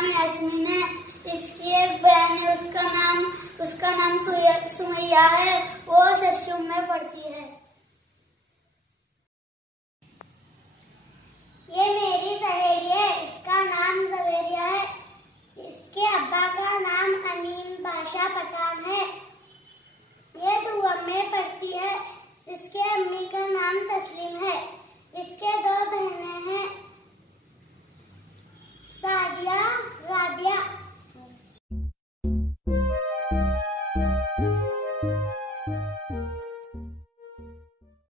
नाम यास्मीन है। इसकी एक बहन है, उसका नाम सुमैया है। वो षष्ठी में पढ़ती है। ये मेरी सहेली है, इसका नाम जवेरिया है। इसके अब्बा का नाम अमीन बादशाह पठान है। ये दुआ में पढ़ती है। इसके अम्मी का नाम तस्लीम है। इसके दो बहनें हैं, सादिया, राबिया।